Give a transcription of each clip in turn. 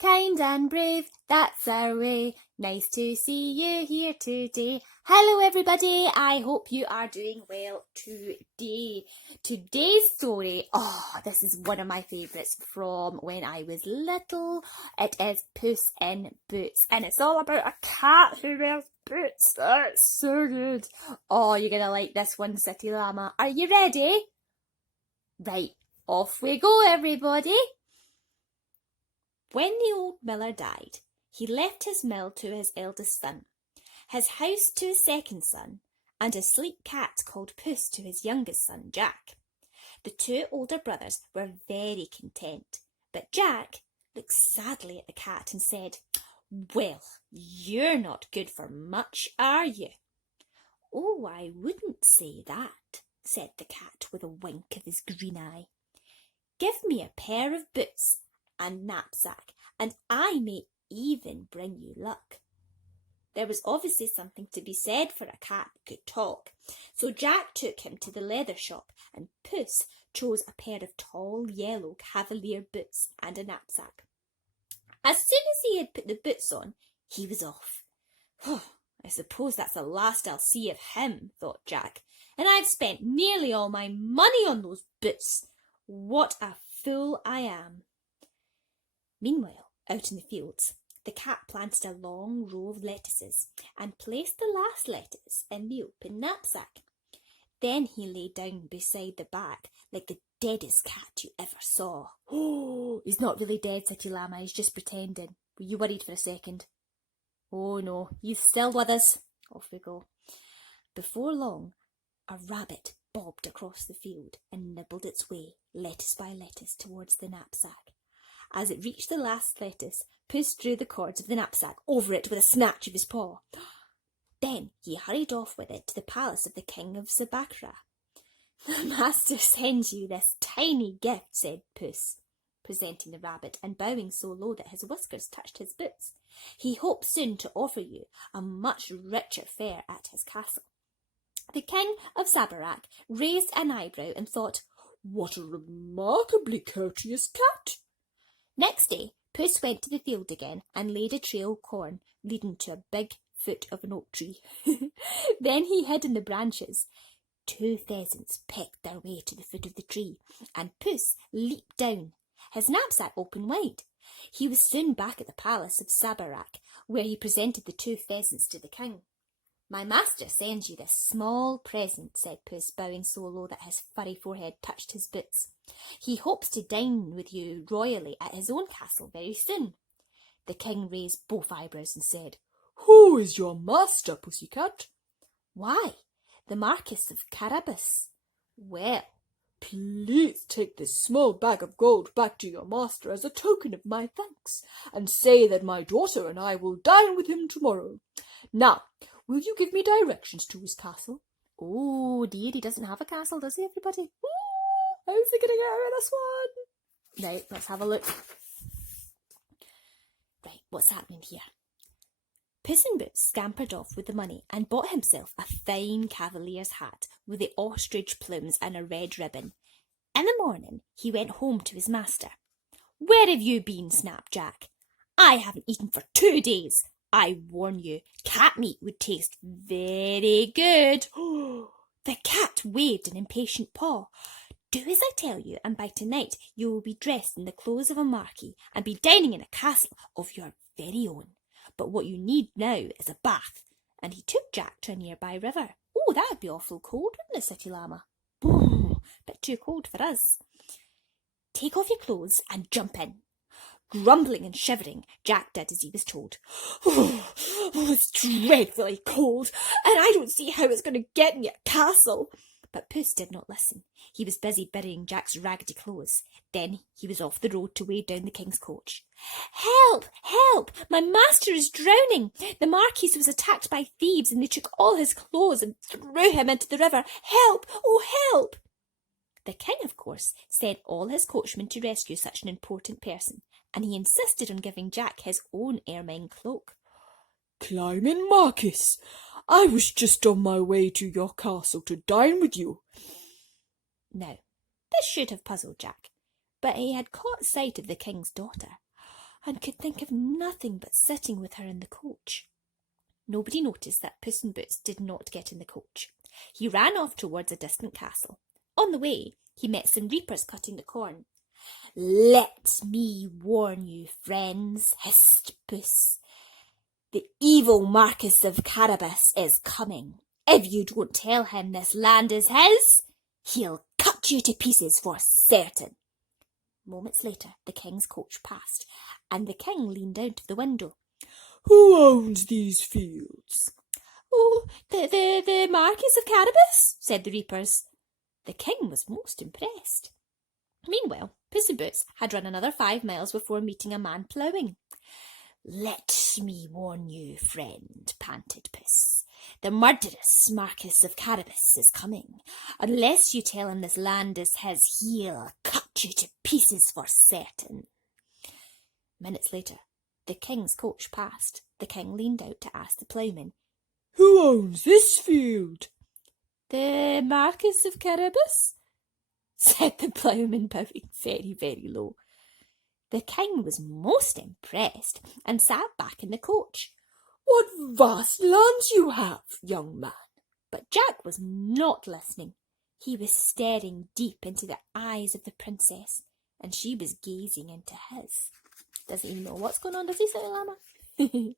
Kind and brave, that's our way. Nice to see you here today. Hello everybody, I hope you are doing well today. Today's story, this is one of my favourites from when I was little. It is Puss in Boots, and it's all about a cat who wears boots. Oh, it's so good. Oh, you're going to like this one, City Llama. Are you ready? Right, off we go everybody. When the old miller died, he left his mill to his eldest son, his house to his second son, and a sleek cat called Puss to his youngest son, Jack. The two older brothers were very content, but Jack looked sadly at the cat and said, "Well, you're not good for much, are you?" "Oh, I wouldn't say that," said the cat with a wink of his green eye. "Give me a pair of boots and knapsack, and I may even bring you luck." There was obviously something to be said for a cat that could talk, so Jack took him to the leather shop, and Puss chose a pair of tall yellow cavalier boots and a knapsack. As soon as he had put the boots on, he was off. "I suppose that's the last I'll see of him," thought Jack, "and I've spent nearly all my money on those boots. What a fool I am." Meanwhile, out in the fields, the cat planted a long row of lettuces and placed the last lettuce in the open knapsack. Then he lay down beside the bag like the deadest cat you ever saw. "Oh, he's not really dead," City Llama, "he's just pretending. Were you worried for a second?" "Oh no, he's still with us." Off we go. Before long, a rabbit bobbed across the field and nibbled its way, lettuce by lettuce, towards the knapsack. As it reached the last lettuce, Puss drew the cords of the knapsack over it with a snatch of his paw. Then he hurried off with it to the palace of the King of Sabakra. "The master sends you this tiny gift," said Puss, presenting the rabbit and bowing so low that his whiskers touched his boots. "He hopes soon to offer you a much richer fare at his castle." The King of Sabakra raised an eyebrow and thought, "What a remarkably courteous cat." Next day, Puss went to the field again and laid a trail of corn leading to a big foot of an oak tree. Then he hid in the branches. 2 pheasants pecked their way to the foot of the tree, and Puss leaped down, his knapsack open wide. He was soon back at the palace of Sabakra, where he presented the 2 pheasants to the king. "My master sends you this small present," said Puss, bowing so low that his furry forehead touched his boots. "He hopes to dine with you royally at his own castle very soon." The king raised both eyebrows and said, "Who is your master, Pussycat?" "Why, the Marquis of Carabas." "Well, please take this small bag of gold back to your master as a token of my thanks, and say that my daughter and I will dine with him tomorrow. Now, will you give me directions to his castle?" "Oh dear, he doesn't have a castle, does he, everybody? Ooh, how's he going to get out of this one?" Right, let's have a look. Right, what's happening here? Puss in Boots scampered off with the money and bought himself a fine cavalier's hat with the ostrich plumes and a red ribbon. In the morning, he went home to his master. "Where have you been?" snapped Jack. "I haven't eaten for 2 days. I warn you, cat meat would taste very good." The cat waved an impatient paw. "Do as I tell you, and by tonight you will be dressed in the clothes of a marquis and be dining in a castle of your very own. But what you need now is a bath." And he took Jack to a nearby river. "Oh, that would be awful cold, wouldn't it, City Llama?" "Bit too cold for us." "Take off your clothes and jump in." Grumbling and shivering, Jack did as he was told. It's dreadfully cold, and I don't see how it's going to get me a castle." But Puss did not listen. He was busy burying Jack's raggedy clothes. Then he was off the road to wave down the king's coach. "Help! Help! My master is drowning! The Marquis was attacked by thieves, and they took all his clothes and threw him into the river. Help! Oh, help!" The king, of course, sent all his coachmen to rescue such an important person, and he insisted on giving Jack his own ermine cloak. "Climb in, Marquis. I was just on my way to your castle to dine with you." Now, this should have puzzled Jack, but he had caught sight of the king's daughter. and could think of nothing but sitting with her in the coach. Nobody noticed that Puss in Boots did not get in the coach. He ran off towards a distant castle. On the way, he met some reapers cutting the corn. "Let me warn you, friends," hissed Puss. "The evil Marquis of Carabas is coming. If you don't tell him this land is his, he'll cut you to pieces for certain." Moments later, the king's coach passed, and the king leaned out of the window. "Who owns these fields?" "Oh, the Marquis of Carabas," said the reapers. The king was most impressed. Meanwhile, Puss in Boots had run another 5 miles before meeting a man ploughing. "Let me warn you, friend," panted Puss. "The murderous Marquis of Carabas is coming. Unless you tell him this land is his, he'll cut you to pieces for certain." Minutes later, the king's coach passed. The king leaned out to ask the ploughman, "Who owns this field?" "The Marquis of Carabas," said the ploughman, bowing very, very low. The king was most impressed and sat back in the coach. "What vast lands you have, young man!" But Jack was not listening. He was staring deep into the eyes of the princess, and she was gazing into his. Doesn't even know what's going on, does he, Silly Llama?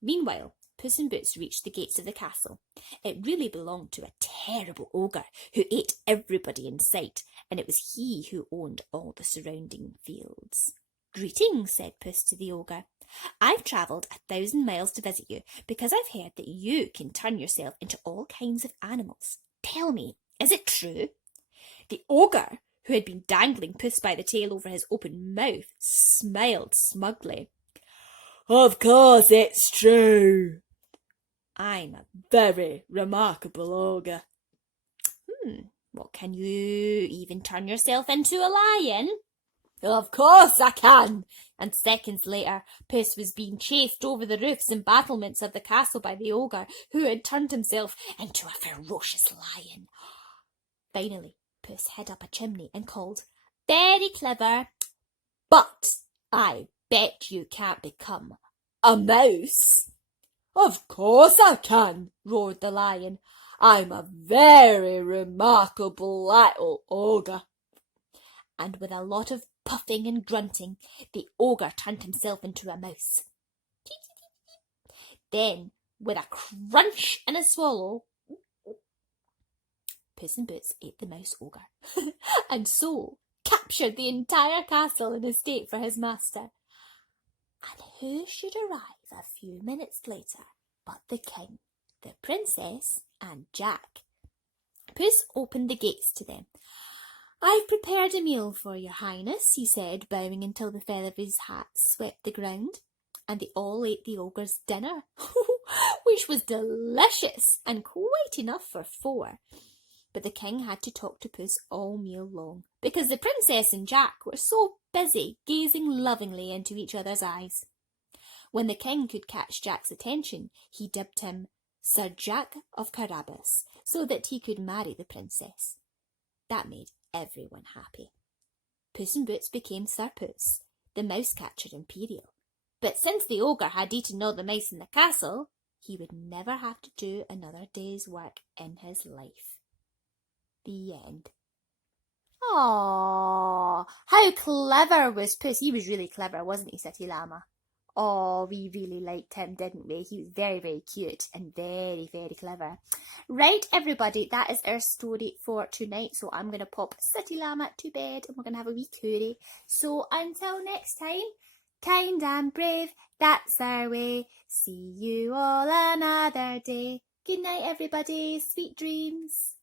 Meanwhile, Puss in Boots reached the gates of the castle. It really belonged to a terrible ogre who ate everybody in sight, and it was he who owned all the surrounding fields. "Greetings," said Puss to the ogre. "I've travelled 1,000 miles to visit you because I've heard that you can turn yourself into all kinds of animals. Tell me, is it true?" The ogre, who had been dangling Puss by the tail over his open mouth, smiled smugly. "Of course it's true. I'm a Very remarkable ogre." What, can you even turn yourself into a lion?" "Of course I can." And seconds later, Puss was being chased over the roofs and battlements of the castle by the ogre, who had turned himself into a ferocious lion. Finally, Puss hid up a chimney and called, "Very clever, but I bet you can't become a mouse." "Of course I can," roared the lion. "I'm a very remarkable little ogre." And with a lot of puffing and grunting, the ogre turned himself into a mouse. Then, with a crunch and a swallow, Puss in Boots ate the mouse ogre, and so captured the entire castle and estate for his master. And who should arrive a few minutes later but the king, the princess, and Jack? Puss opened the gates to them. "I've prepared a meal for your highness," he said, bowing until the feather of his hat swept the ground. And they all ate the ogre's dinner, which was delicious and quite enough for 4. But the king had to talk to Puss all meal long, because the princess and Jack were so busy gazing lovingly into each other's eyes. When the king could catch Jack's attention, he dubbed him Sir Jack of Carabas, so that he could marry the princess. That made everyone happy. Puss in Boots became Sir Puss, the mouse catcher imperial. But since the ogre had eaten all the mice in the castle, he would never have to do another day's work in his life. The end. Aww, how clever was Puss? He was really clever, wasn't he, City Llama? Oh, we really liked him, didn't we? He was very, very cute and very, very clever. Right, everybody, that is our story for tonight. So I'm going to pop City Llama to bed and we're going to have a wee curry. So until next time, kind and brave, that's our way. See you all another day. Good night, everybody. Sweet dreams.